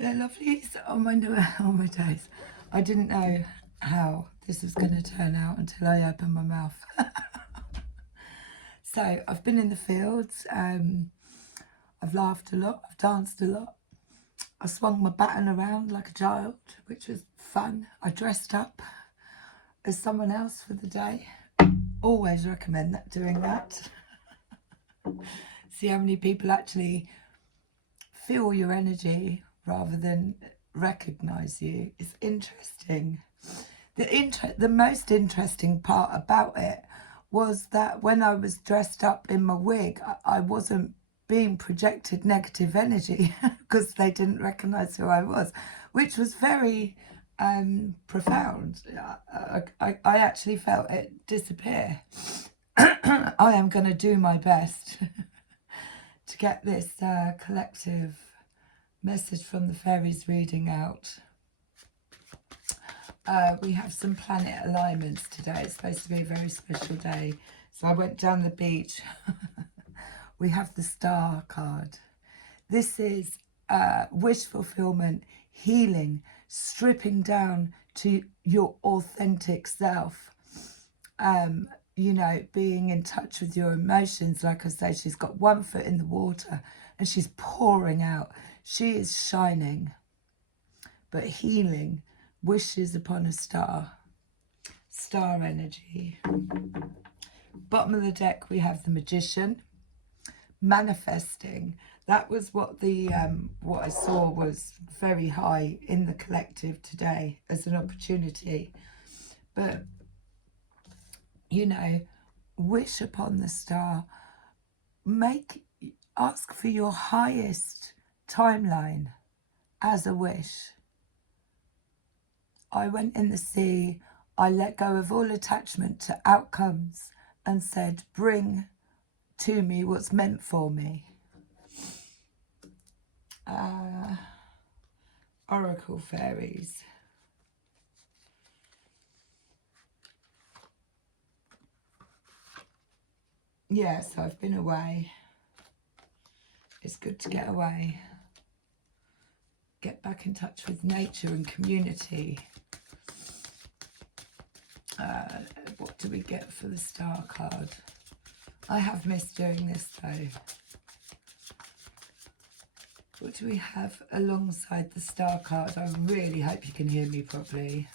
They're lovely. On my days. I didn't know how this was going to turn out until I opened my mouth. So I've been in the fields. I've laughed a lot. I've danced a lot. I swung my baton around like a child, which was fun. I dressed up as someone else for the day. Always recommend doing that. See how many people actually feel your energy rather than recognize you. It's interesting. The most interesting part about it was that when I was dressed up in my wig, I wasn't being projected negative energy because they didn't recognize who I was, which was very profound. I actually felt it disappear. I am going to do my best to get this collective message from the fairies reading out. We have some planet alignments today. It's supposed to be a very special day. So I went down the beach. We have the star card. This is wish fulfillment, healing, stripping down to your authentic self. You know, being in touch with your emotions. Like I say, she's got one foot in the water and she's pouring out. She is shining, but healing, wishes upon a star, star energy. Bottom of the deck, we have the Magician, manifesting. That was what the what I saw was very high in the collective today as an opportunity. But you know, wish upon the star. Ask for your highest timeline as a wish. I went in the sea. I let go of all attachment to outcomes and said, bring to me what's meant for me. Oracle fairies. Yes, I've been away. It's good to get away. Get back in touch with nature and community. What do we get for the star card? I have missed doing this though. What do we have alongside the star card? I really hope you can hear me properly.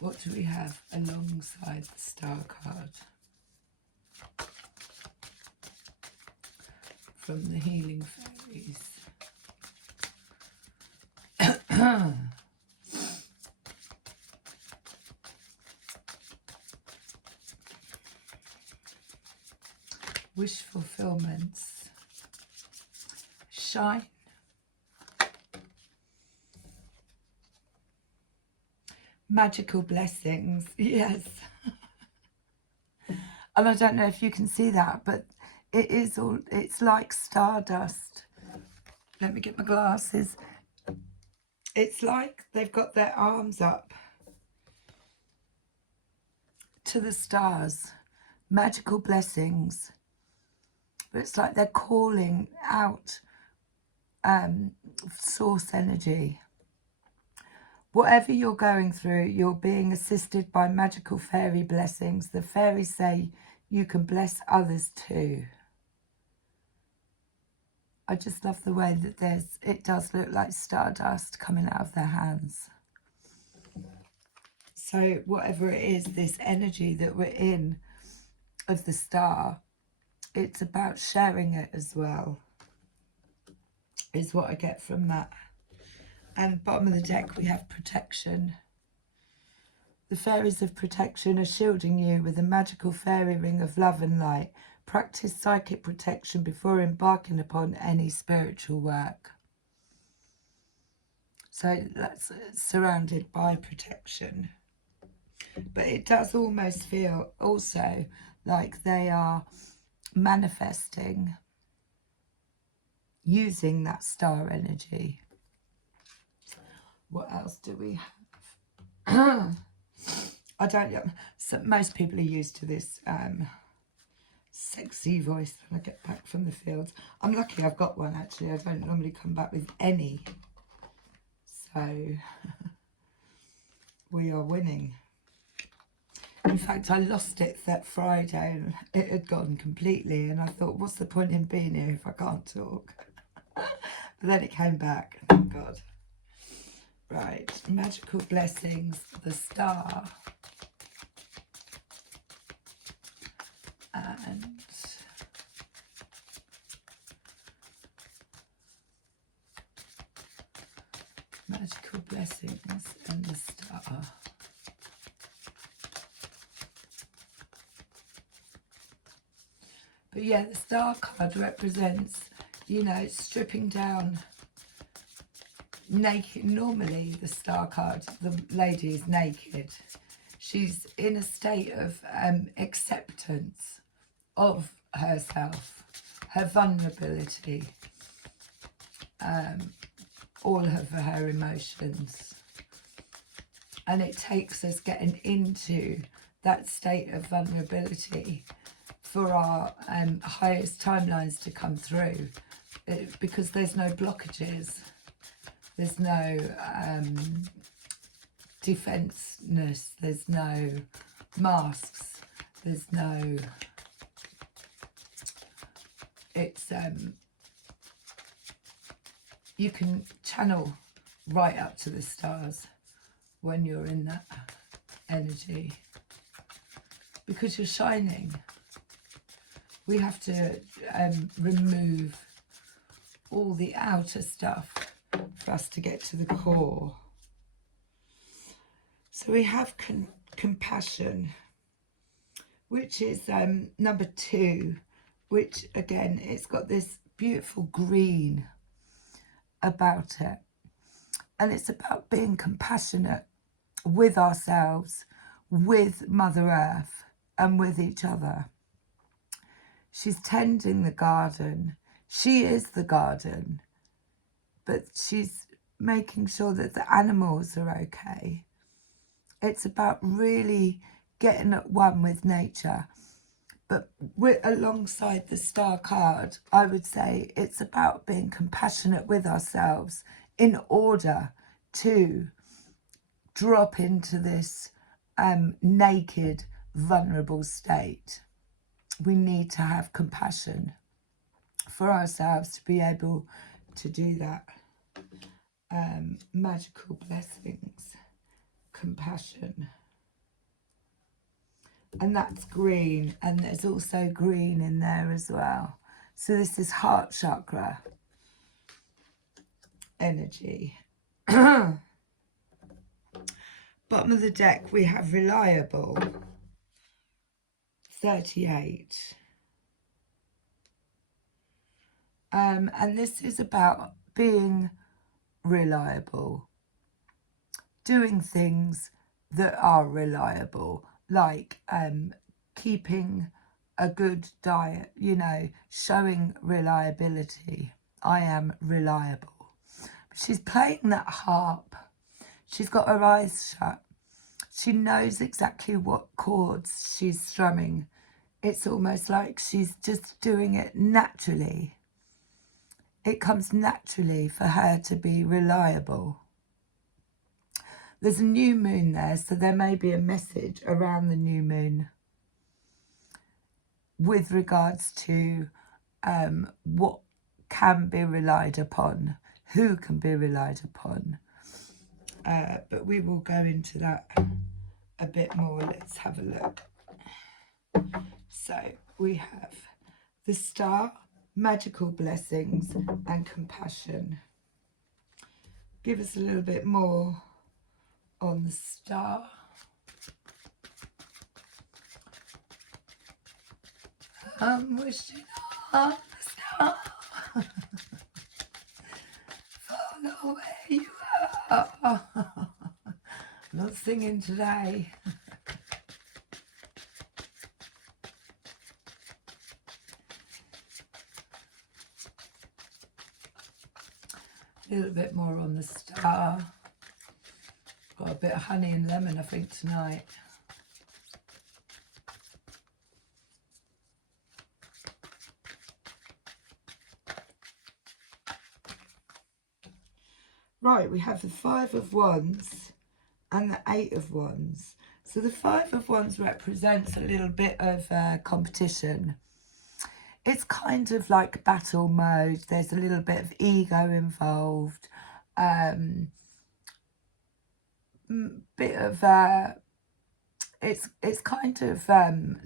What do we have alongside the star card? From the healing fairies. Wish fulfillments. Shine. Magical blessings. Yes. And I don't know if you can see that, but it is all, it's like stardust. Let me get my glasses. It's like they've got their arms up to the stars. Magical blessings. But it's like they're calling out source energy. Whatever you're going through, you're being assisted by magical fairy blessings. The fairies say you can bless others too. I just love the way that it does look like stardust coming out of their hands. So whatever it is, this energy that we're in of the star, it's about sharing it as well, is what I get from that. And bottom of the deck, we have protection. The fairies of protection are shielding you with a magical fairy ring of love and light. Practice psychic protection before embarking upon any spiritual work. So that's surrounded by protection. But it does almost feel also like they are manifesting using that star energy. What else do we have? I don't know. So most people are used to this sexy voice when I get back from the fields. I'm lucky I've got one actually. I don't normally come back with any. So we are winning. In fact, I lost it that Friday and it had gone completely, and I thought, what's the point in being here if I can't talk? But then it came back, thank God. Right, magical blessings, the star. And magical blessings and the star. But yeah, the star card represents, you know, stripping down naked. Normally the star card, the lady is naked. She's in a state of acceptance of herself, her vulnerability, all of her emotions. And it takes us getting into that state of vulnerability for our highest timelines to come through, because there's no blockages, there's no defenseness, there's no masks, there's no, it's you can channel right up to the stars when you're in that energy, because you're shining. We have to remove all the outer stuff for us to get to the core. So we have compassion, which is number 2, which again, it's got this beautiful green about it. And it's about being compassionate with ourselves, with Mother Earth, and with each other. She's tending the garden. She is the garden, but she's making sure that the animals are okay. It's about really getting at one with nature. But alongside the star card, I would say it's about being compassionate with ourselves in order to drop into this naked, vulnerable state. We need to have compassion for ourselves to be able to do that. Magical blessings, compassion. And that's green, and there's also green in there as well. So this is heart chakra energy. Bottom of the deck, we have reliable, 38. And this is about being reliable, doing things that are reliable, like keeping a good diet, you know, showing reliability. I am reliable. But she's playing that harp. She's got her eyes shut. She knows exactly what chords she's strumming. It's almost like she's just doing it naturally. It comes naturally for her to be reliable. There's a new moon there, so there may be a message around the new moon with regards to what can be relied upon, who can be relied upon. But we will go into that a bit more. Let's have a look. So we have the star, magical blessings and compassion. Give us a little bit more on the star. I'm wishing on the star. Follow where you are. Not singing today. A little bit more on the star. Got a bit of honey and lemon, I think, tonight. Right, we have the Five of Wands and the Eight of Wands. So the Five of Wands represents a little bit of competition. It's kind of like battle mode. There's a little bit of ego involved. Bit of it's kind of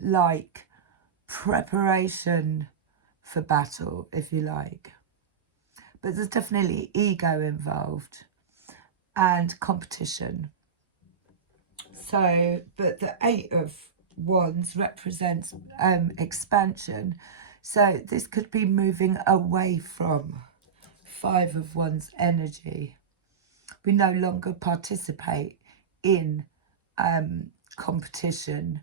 like preparation for battle, if you like. But there's definitely ego involved and competition. So, but the Eight of Wands represents expansion. So this could be moving away from Five of Wands energy. We no longer participate in competition.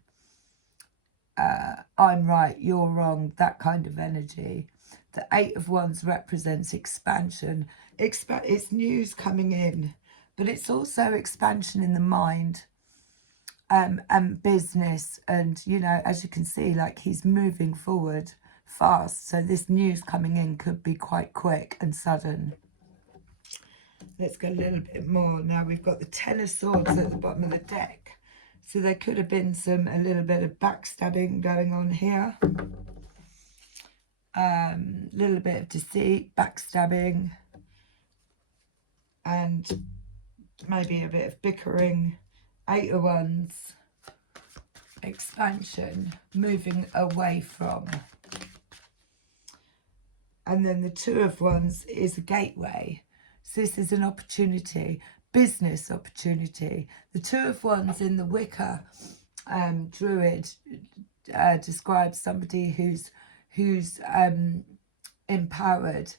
I'm right, you're wrong, that kind of energy. The Eight of Wands represents expansion. It's news coming in, but it's also expansion in the mind. And business, and you know, as you can see, like he's moving forward fast, so this news coming in could be quite quick and sudden. Let's go a little bit more. Now we've got the Ten of Swords at the bottom of the deck, so there could have been a little bit of backstabbing going on here, little bit of deceit, backstabbing, and maybe a bit of bickering. Eight of Wands, expansion, moving away from. And then the Two of Wands is a gateway. So this is an opportunity, business opportunity. The Two of Wands in the Wicca Druid describes somebody who's empowered,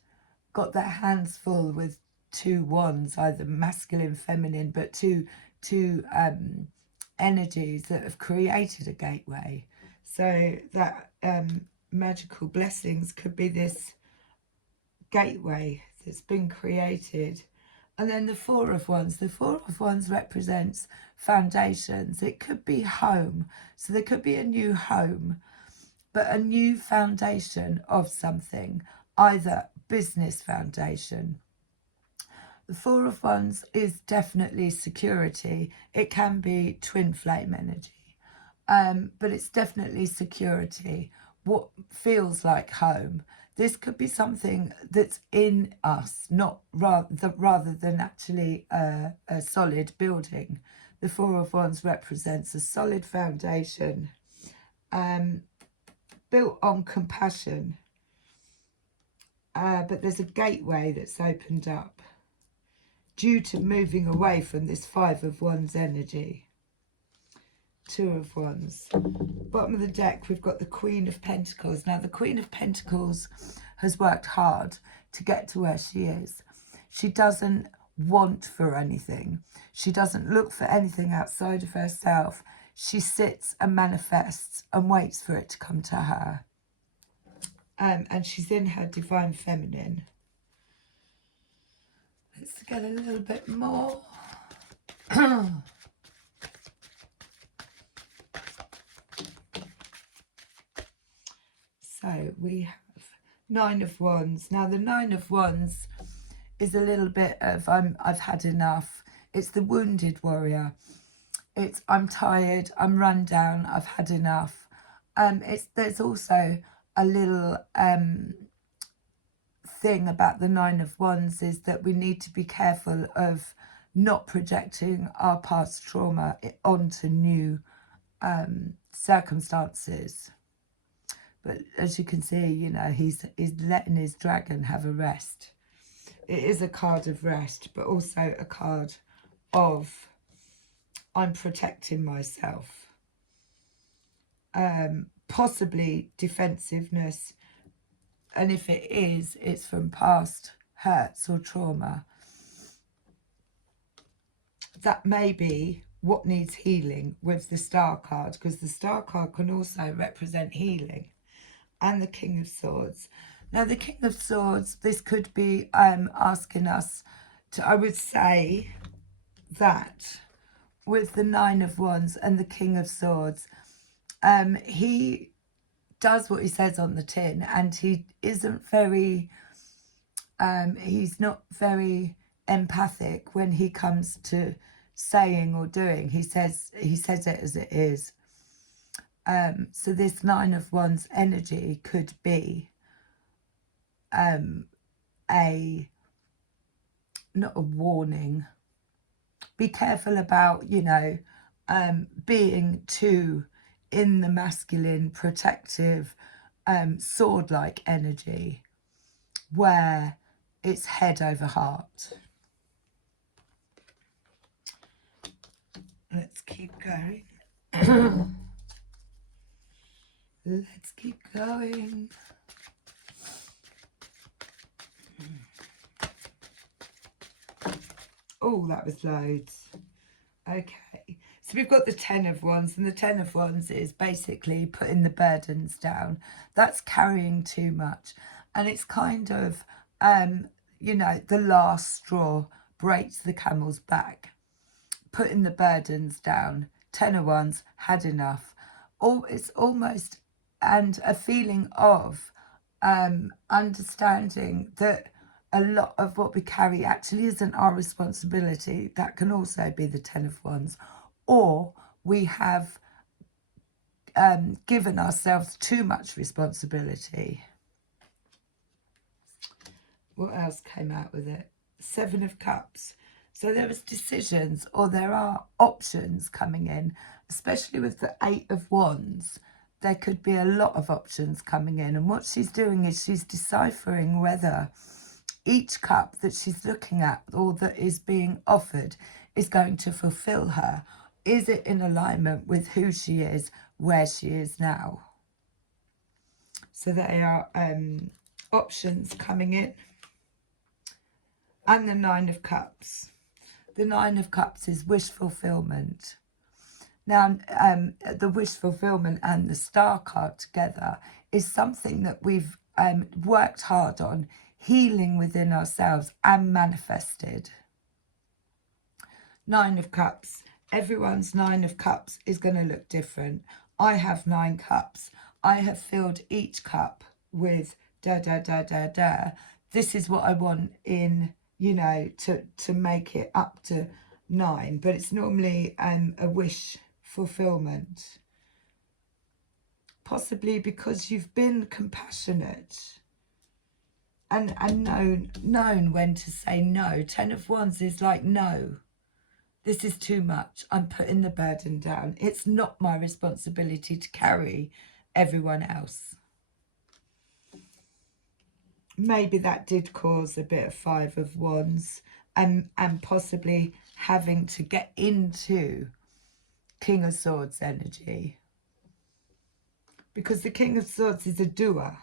got their hands full with two wands, either masculine, feminine, but two energies that have created a gateway. So that magical blessings could be this gateway that's been created. And then the Four of Wands. The Four of Wands represents foundations. It could be home. So there could be a new home, but a new foundation of something, either business foundation. The Four of Wands is definitely security. It can be twin flame energy, but it's definitely security. What feels like home. This could be something that's in us, not rather than actually a solid building. The Four of Wands represents a solid foundation, built on compassion. But there's a gateway that's opened up due to moving away from this Five of Wands energy. Two of Wands. Bottom of the deck, we've got the Queen of Pentacles. Now, the Queen of Pentacles has worked hard to get to where she is. She doesn't want for anything. She doesn't look for anything outside of herself. She sits and manifests and waits for it to come to her. And she's in her divine feminine. Let's get a little bit more. So we have Nine of Wands. Now the Nine of Wands is a little bit of I've had enough. It's the wounded warrior. It's I'm tired, I'm run down, I've had enough. There's also a little thing about the Nine of Wands is that we need to be careful of not projecting our past trauma onto new circumstances. But as you can see, you know, he's letting his dragon have a rest. It is a card of rest, but also a card of I'm protecting myself. Possibly defensiveness. And if it is, it's from past hurts or trauma. That may be what needs healing with the Star card, because the Star card can also represent healing. And the King of Swords. Now, the King of Swords, this could be asking us to, I would say that with the Nine of Wands and the King of Swords, he does what he says on the tin, and he isn't very, he's not very empathic when he comes to saying or doing. He says it as it is. So this Nine of Wands energy could be not a warning. Be careful about, you know, being too in the masculine, protective, sword-like energy where it's head over heart. Let's keep going. Let's keep going. Oh, that was loads. Okay, so we've got the Ten of Wands, and the Ten of Wands is basically putting the burdens down. That's carrying too much, and it's kind of, you know, the last straw breaks the camel's back. Putting the burdens down. Ten of Wands, had enough. It's almost, and a feeling of understanding that a lot of what we carry actually isn't our responsibility. That can also be the Ten of Wands. Or we have given ourselves too much responsibility. What else came out with it? Seven of Cups. So there was decisions, or there are options coming in, especially with the Eight of Wands. There could be a lot of options coming in. And what she's doing is she's deciphering whether each cup that she's looking at or that is being offered is going to fulfill her. Is it in alignment with who she is, where she is now? So there are options coming in. And the Nine of Cups. The Nine of Cups is wish fulfillment. Now, the wish fulfillment and the Star card together is something that we've worked hard on, healing within ourselves and manifested. Nine of Cups. Everyone's Nine of Cups is going to look different. I have 9 cups. I have filled each cup with da, da, da, da, da. This is what I want in, you know, to make it up to 9. But it's normally a wish fulfillment. Possibly because you've been compassionate and known when to say no. 10 of Wands is like, no, this is too much. I'm putting the burden down. It's not my responsibility to carry everyone else. Maybe that did cause a bit of Five of Wands and possibly having to get into King of Swords energy. Because the King of Swords is a doer.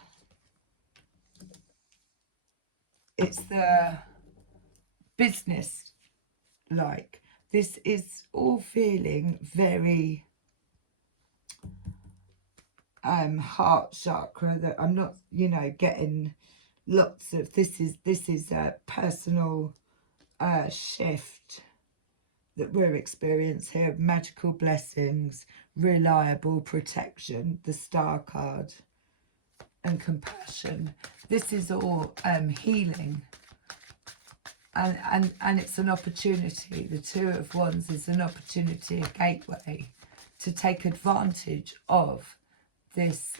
It's the business like. This is all feeling very heart chakra, that I'm not, you know, getting lots of this is a personal shift that we're experiencing here. Magical blessings, reliable protection, the Star card, and compassion. This is all healing, and it's an opportunity. The Two of Wands is an opportunity, a gateway to take advantage of this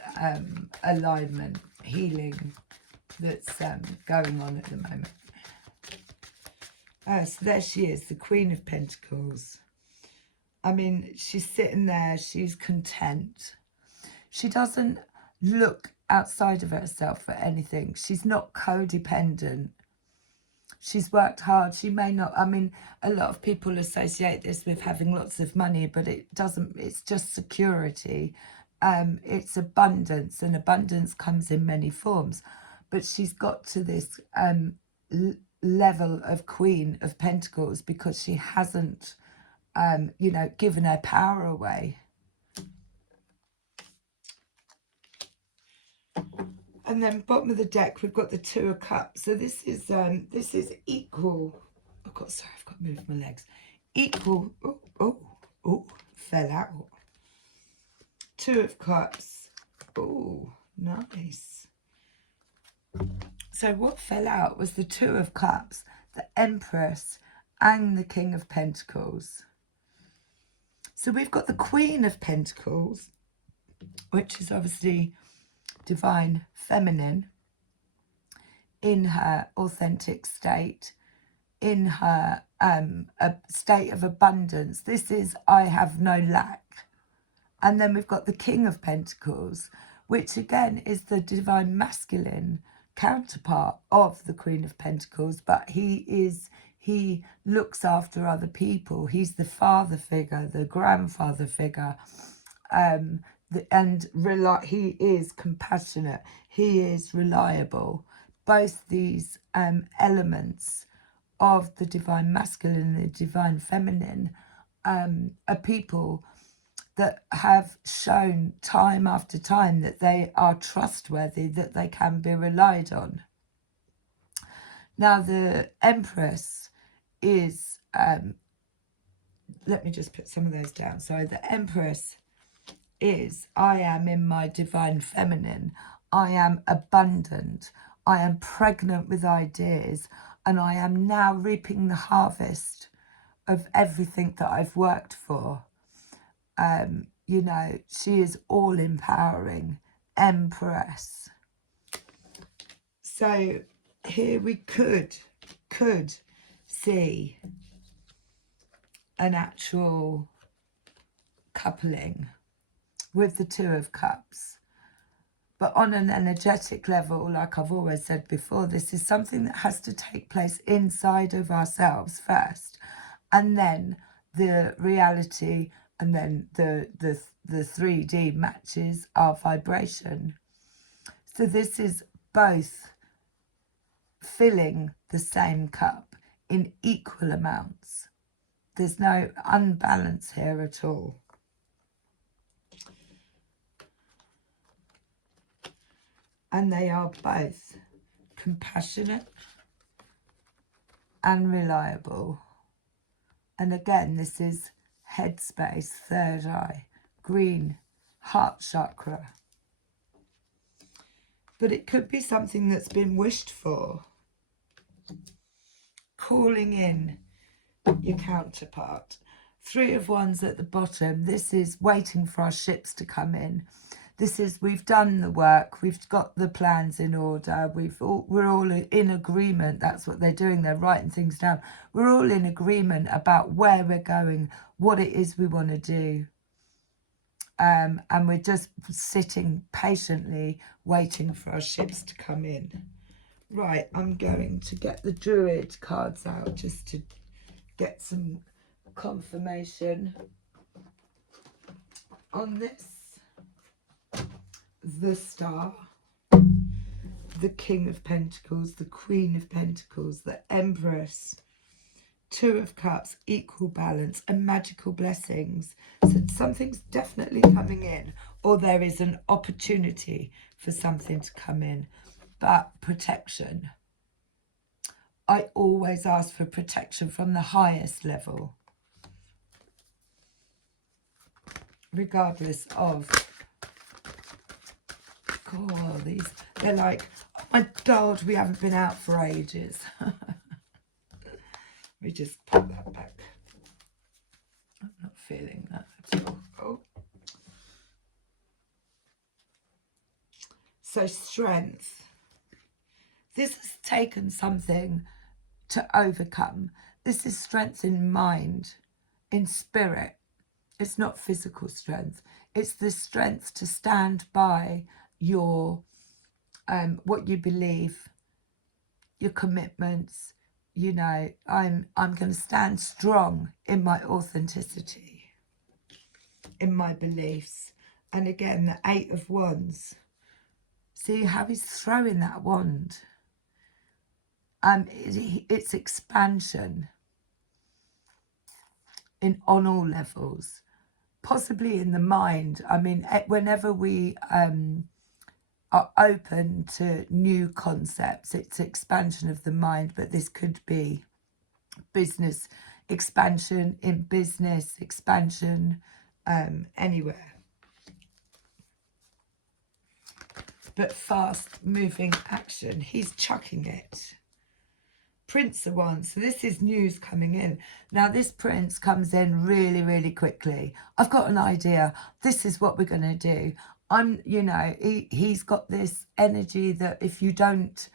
alignment, healing that's going on at the moment. So there she is, the Queen of Pentacles. I mean, she's sitting there, she's content. She doesn't look outside of herself for anything. She's not codependent. She's worked hard. She may not, I mean, a lot of people associate this with having lots of money, but it doesn't. It's just security. It's abundance, and abundance comes in many forms. But she's got to this level of Queen of Pentacles because she hasn't, you know, given her power away. And then bottom of the deck, we've got the Two of Cups. So this is equal. Oh God, sorry, I've got to move my legs. Equal. Oh, fell out. Two of Cups. Oh, nice. So what fell out was the Two of Cups. the Empress, and the King of Pentacles. So we've got the Queen of Pentacles, which is obviously divine feminine in her authentic state, in her a state of abundance. This is, I have no lack. And then we've got the King of Pentacles, which again is the divine masculine counterpart of the Queen of Pentacles, but he looks after other people. He's the father figure, the grandfather figure, he is compassionate, he is reliable. Both these elements of the divine masculine and the divine feminine are people that have shown time after time that they are trustworthy, that they can be relied on. Now the Empress is, let me just put some of those down. So the Empress is, I am in my divine feminine, I am abundant, I am pregnant with ideas, and I am now reaping the harvest of everything that I've worked for. You know, she is all empowering Empress. So here we could see an actual coupling with the Two of Cups. But on an energetic level, like I've always said before, this is something that has to take place inside of ourselves first, and then the reality, and then the 3D matches our vibration. So this is both filling the same cup in equal amounts. There's no unbalance here at all. And they are both compassionate and reliable. And again, this is headspace, third eye, green, heart chakra. But it could be something that's been wished for. Calling in your counterpart. Three of Wands at the bottom. This is waiting for our ships to come in. This is, we've done the work, we've got the plans in order, we're all in agreement. That's what they're doing, they're writing things down. We're all in agreement about where we're going, what it is we want to do. And we're just sitting patiently waiting for our ships to come in. Right, I'm going to get the Druid cards out just to get some confirmation on this. The Star, the King of Pentacles, the Queen of Pentacles, the Empress, Two of Cups, equal balance, and magical blessings. So something's definitely coming in, or there is an opportunity for something to come in. But protection. I always ask for protection from the highest level, regardless of, oh, they're like, oh my God, we haven't been out for ages. Let me just put that back. I'm not feeling that at all. Oh. So strength. This has taken something to overcome. This is strength in mind, in spirit. It's not physical strength. It's the strength to stand by your what you believe, your commitments. You know, I'm going to stand strong in my authenticity, in my beliefs. And again, the Eight of Wands. See how he's throwing that wand. It's expansion on all levels, possibly in the mind. I mean, whenever we are open to new concepts, it's expansion of the mind, but this could be business expansion, in business expansion, anywhere. But fast moving action, he's chucking it. Prince of Wands. So this is news coming in. Now this Prince comes in really, really quickly. I've got an idea. This is what we're going to do. You know, he's got this energy that if you don't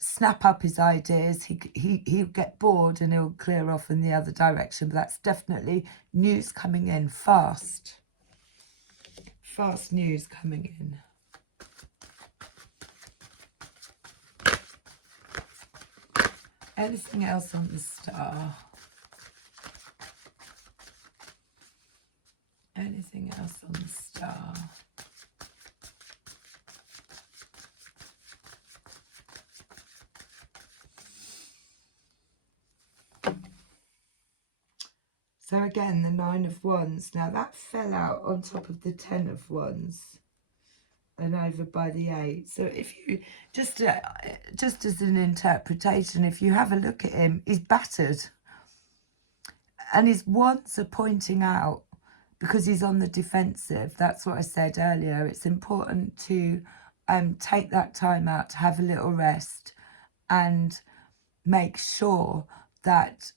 snap up his ideas, he'll get bored and he'll clear off in the other direction. But that's definitely news coming in fast. Fast news coming in. Anything else on the star? Anything else on the star? So again, the Nine of Wands. Now that fell out on top of the Ten of Wands and over by the 8. So if you, just as an interpretation, if you have a look at him, he's battered. And his wands are pointing out because he's on the defensive. That's what I said earlier. It's important to take that time out to have a little rest and make sure that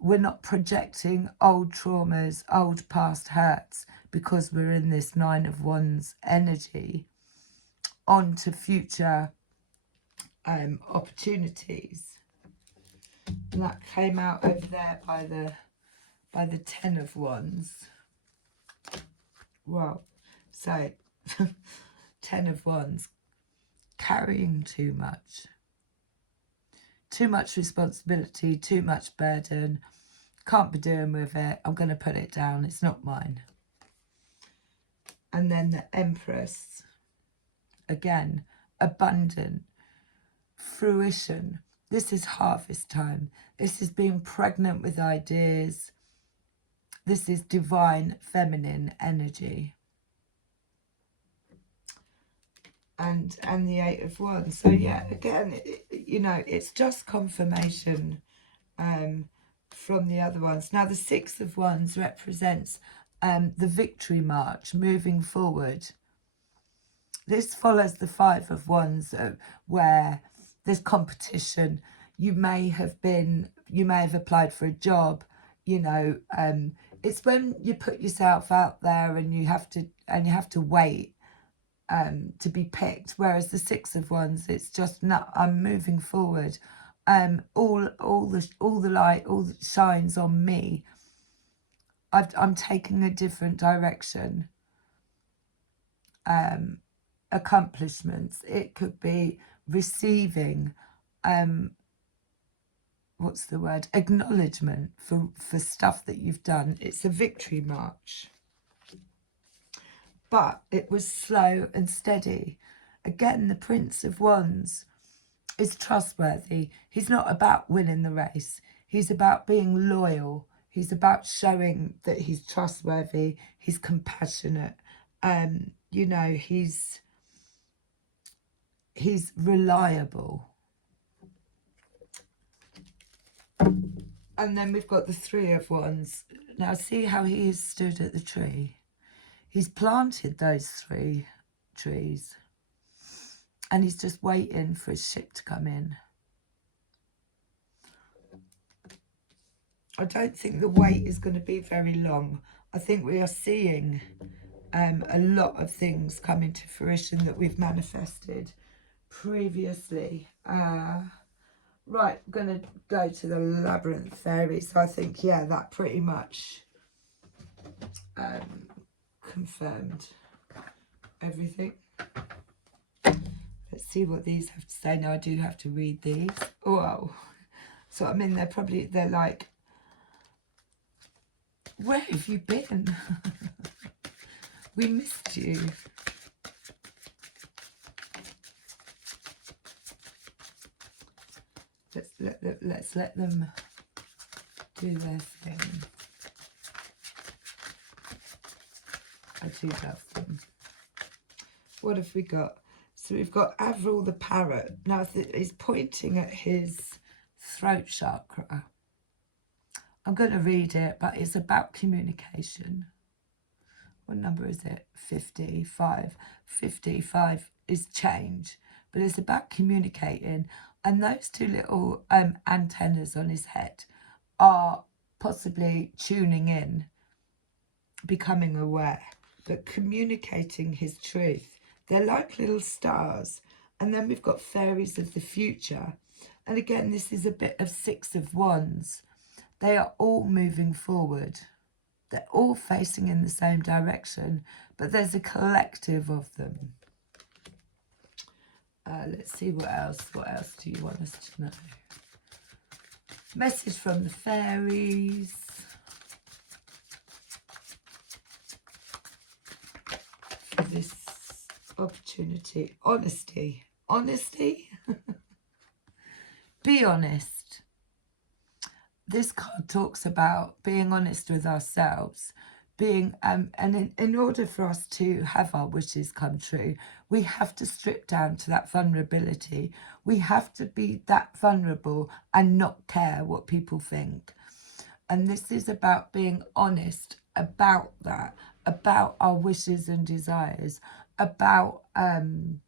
we're not projecting old traumas, old past hurts, because we're in this Nine of Wands energy onto future opportunities. And that came out over there by the Ten of Wands. Well, so 10 of Wands, carrying too much responsibility, too much burden, can't be doing with it, I'm going to put it down, it's not mine. And then the Empress, again, abundant, fruition. This is harvest time. This is being pregnant with ideas. This is divine feminine energy. And the Eight of Wands. So yeah, again, you know, it's just confirmation from the other ones. Now the Six of Wands represents the victory march, moving forward. This follows the Five of Wands, where there's competition. You may have applied for a job, you know, it's when you put yourself out there and you have to wait to be picked. Whereas the Six of Wands, it's just, no, I'm moving forward. All the light, all that shines on me. I'm taking a different direction. Accomplishments. It could be receiving, what's the word? Acknowledgement for stuff that you've done. It's a victory march. But it was slow and steady. Again, the Prince of Wands is trustworthy. He's not about winning the race. He's about being loyal. He's about showing that he's trustworthy. He's compassionate. You know, he's reliable. And then we've got the Three of Wands. Now see how he is stood at the tree. He's planted those 3 trees and he's just waiting for his ship to come in. I don't think the wait is going to be very long. I think we are seeing a lot of things come into fruition that we've manifested previously. Right, I'm going to go to the Labyrinth Fairy. So I think, yeah, that pretty much confirmed everything. Let's see what these have to say. Now I do have to read these. Oh, so I mean, they're like, where have you been? We missed you. Let's let them do their thing. I do love them. What have we got? So we've got Avril the parrot. Now he's pointing at his throat chakra. I'm going to read it, but it's about communication. What number is it? 55. 55 is change, but it's about communicating. And those two little antennas on his head are possibly tuning in, becoming aware, but communicating his truth. They're like little stars. And then we've got fairies of the future. And again, this is a bit of Six of Wands. They are all moving forward. They're all facing in the same direction, but there's a collective of them. Let's see what else. What else do you want us to know? Message from the fairies. For this opportunity. Honesty. Honesty? Be honest. This card talks about being honest with ourselves, being and in order for us to have our wishes come true, we have to strip down to that vulnerability. We have to be that vulnerable and not care what people think. And this is about being honest about that, about our wishes and desires, about and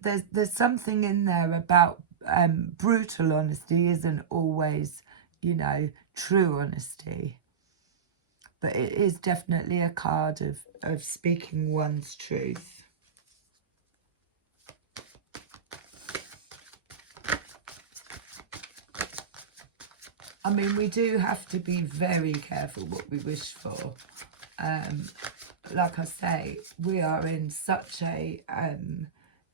there's something in there about brutal honesty isn't always, you know, true honesty. But it is definitely a card of speaking one's truth. I mean, we do have to be very careful what we wish for. Like I say, we are in such a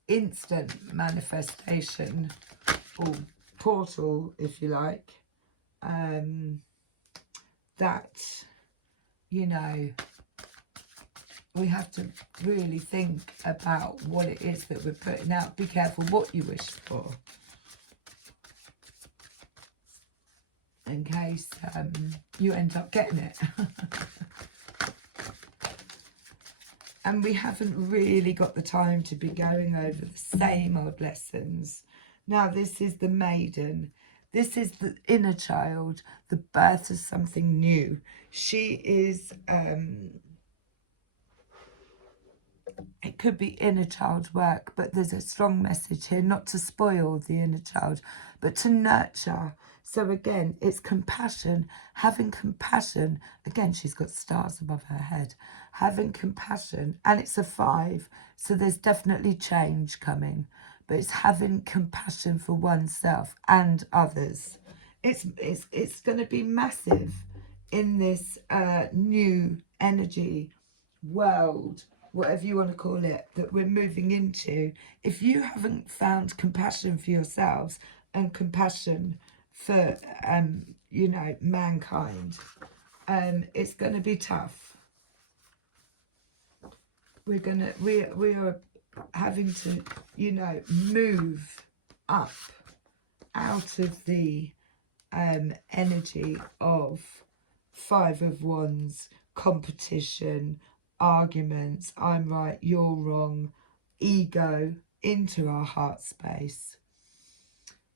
instant manifestation or portal, if you like, that, you know, we have to really think about what it is that we're putting out. Be careful what you wish for, in case you end up getting it. And we haven't really got the time to be going over the same old lessons. Now, this is the maiden. This is the inner child, the birth of something new. She is, it could be inner child work, but there's a strong message here, not to spoil the inner child, but to nurture. So again, it's compassion, having compassion. Again, she's got stars above her head. Having compassion, and it's a 5, so there's definitely change coming. But it's having compassion for oneself and others. It's going to be massive in this new energy world, whatever you want to call it, that we're moving into. If you haven't found compassion for yourselves and compassion for you know, mankind, it's going to be tough. We are having to, you know, move up out of the energy of 5 of Wands, competition, arguments, I'm right, you're wrong, ego, into our heart space.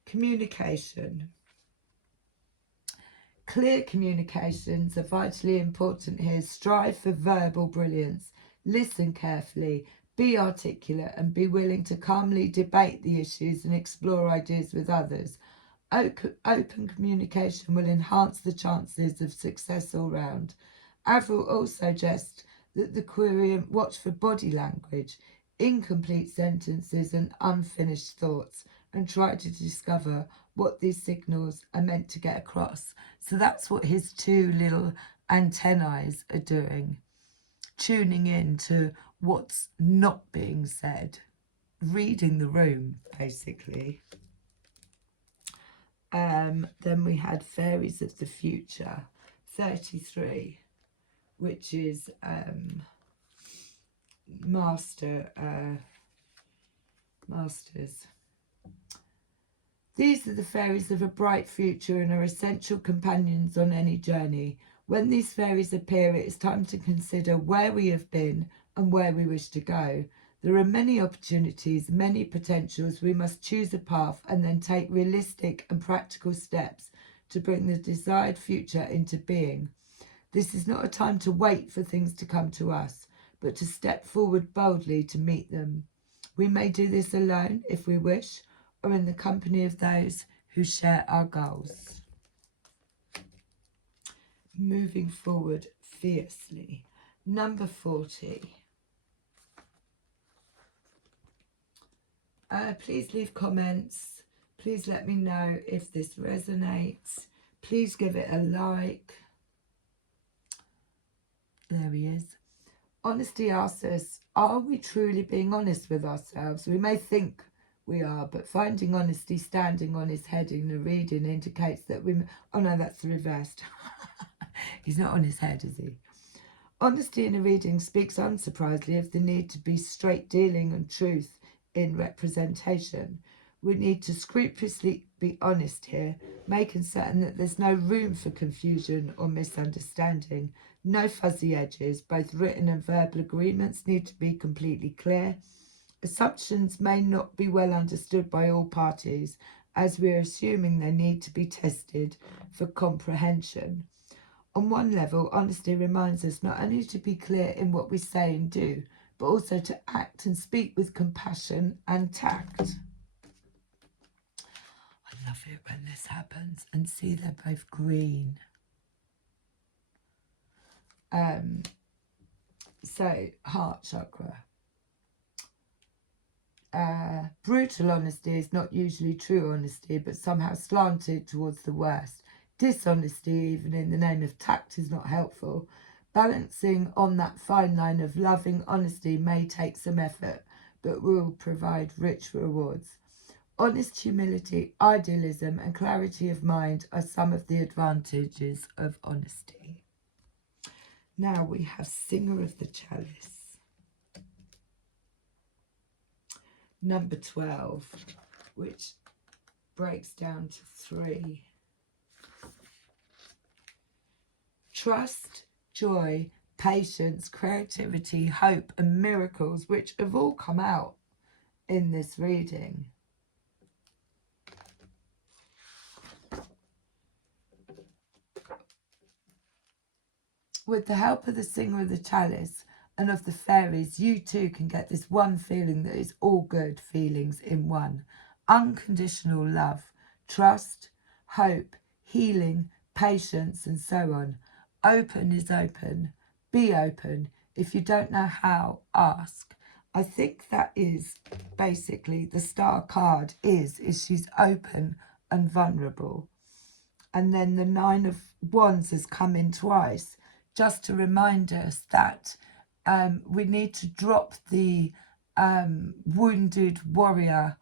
Communication. Clear communications are vitally important here. Strive for verbal brilliance. Listen carefully. Be articulate and be willing to calmly debate the issues and explore ideas with others. Open communication will enhance the chances of success all round. Avril also suggests that the querent watch for body language, incomplete sentences and unfinished thoughts, and try to discover what these signals are meant to get across. So that's what his 2 little antennae are doing, tuning in to what's not being said, reading the room, basically. Then we had Fairies of the Future, 33, which is Masters. These are the fairies of a bright future and are essential companions on any journey. When these fairies appear, it is time to consider where we have been and where we wish to go. There are many opportunities, many potentials. We must choose a path and then take realistic and practical steps to bring the desired future into being. This is not a time to wait for things to come to us, but to step forward boldly to meet them. We may do this alone if we wish, are in the company of those who share our goals. Moving forward fiercely. Number 40. Please leave comments. Please let me know if this resonates. Please give it a like. There he is. Honesty asks us, are we truly being honest with ourselves? We may think we are, but finding honesty standing on his head in the reading indicates that we... Oh no, that's the reversed. He's not on his head, is he? Honesty in a reading speaks unsurprisingly of the need to be straight dealing and truth in representation. We need to scrupulously be honest here, making certain that there's no room for confusion or misunderstanding. No fuzzy edges. Both written and verbal agreements need to be completely clear. Assumptions may not be well understood by all parties, as we're assuming they need to be tested for comprehension. On one level, honesty reminds us not only to be clear in what we say and do, but also to act and speak with compassion and tact. I love it when this happens. And see, they're both green. So, heart chakra. Brutal honesty is not usually true honesty, but somehow slanted towards the worst. Dishonesty, even in the name of tact, is not helpful. Balancing on that fine line of loving honesty may take some effort, but will provide rich rewards. Honest humility, idealism, and clarity of mind are some of the advantages of honesty. Now we have Singer of the Chalice. Number 12, which breaks down to 3. Trust, joy, patience, creativity, hope, and miracles, which have all come out in this reading. With the help of the Singer of the Chalice and of the fairies, you too can get this one feeling that is all good feelings in one. Unconditional love, trust, hope, healing, patience, and so on. Open is open. Be open. If you don't know how, ask. I think that is basically the star card is she's open and vulnerable. And then the 9 of Wands has come in twice, just to remind us that we need to drop the wounded warrior,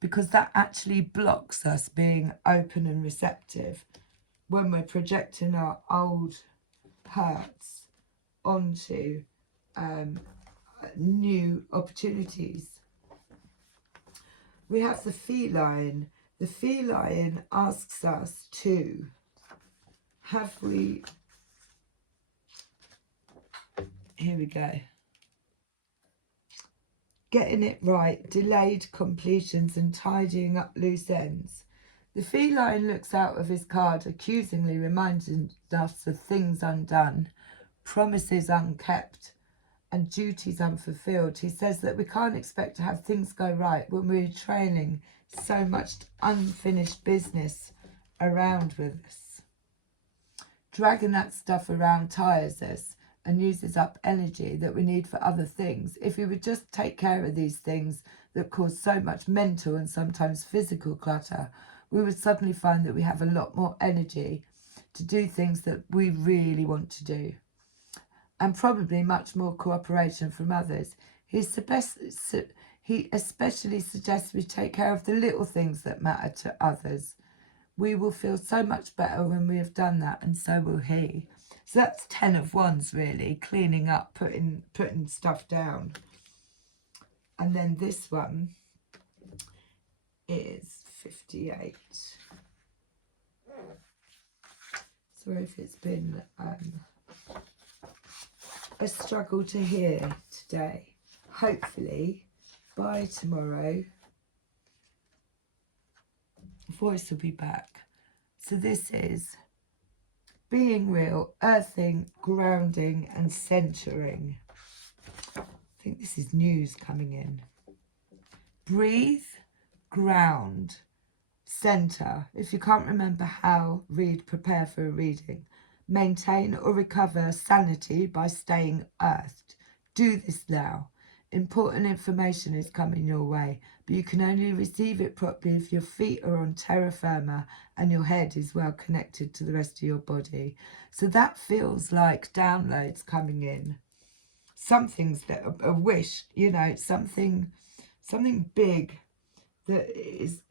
because that actually blocks us being open and receptive when we're projecting our old hurts onto new opportunities. We have the feline. The feline asks us to, have we... Here we go. Getting it right, delayed completions and tidying up loose ends. The feline looks out of his card accusingly, reminding us of things undone, promises unkept, and duties unfulfilled. He says that we can't expect to have things go right when we're trailing so much unfinished business around with us. Dragging that stuff around tires us and uses up energy that we need for other things. If we would just take care of these things that cause so much mental and sometimes physical clutter, we would suddenly find that we have a lot more energy to do things that we really want to do, and probably much more cooperation from others. He especially suggests we take care of the little things that matter to others. We will feel so much better when we have done that, and so will he. So that's 10 of Wands, really, cleaning up, putting stuff down. And then this one is 58. Sorry if it's been a struggle to hear today. Hopefully by tomorrow voice will be back. So this is being real, earthing, grounding, and centering. I think this is news coming in. Breathe, ground, center. If you can't remember how, read, prepare for a reading. Maintain or recover sanity by staying earthed. Do this now. Important information is coming your way, but you can only receive it properly if your feet are on terra firma and your head is well connected to the rest of your body. So that feels like downloads coming in. Something's that a wish, you know, something big that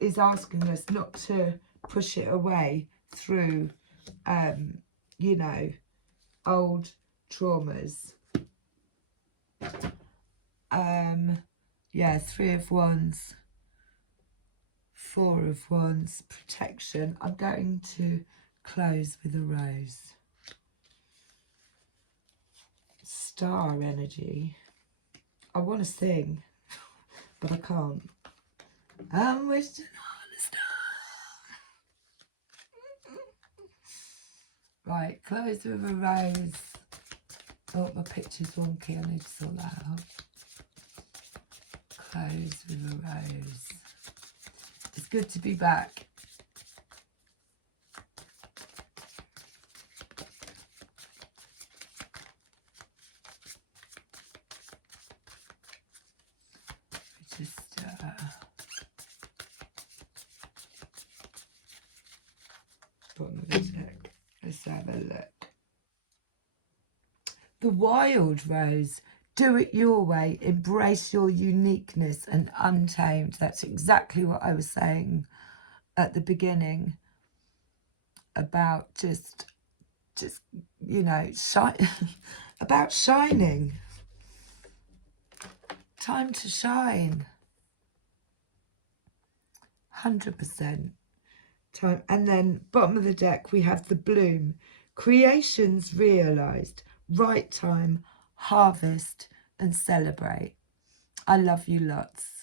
is asking us not to push it away through, you know, old traumas. Yeah, 3 of Wands, 4 of Wands, protection. I'm going to close with a rose. Star energy. I want to sing, but I can't. I'm wishing on a star. Right, close with a rose. Oh, my picture's wonky. I need to sort that out. Close with a rose. It's good to be back. Just bottom of the deck. Let's have a look. The wild rose. Do it your way. Embrace your uniqueness and untamed. That's exactly what I was saying at the beginning about just you know, about shining. Time to shine. 100% time. And then bottom of the deck we have the bloom. Creations realised. Right time. Harvest and celebrate. I love you lots.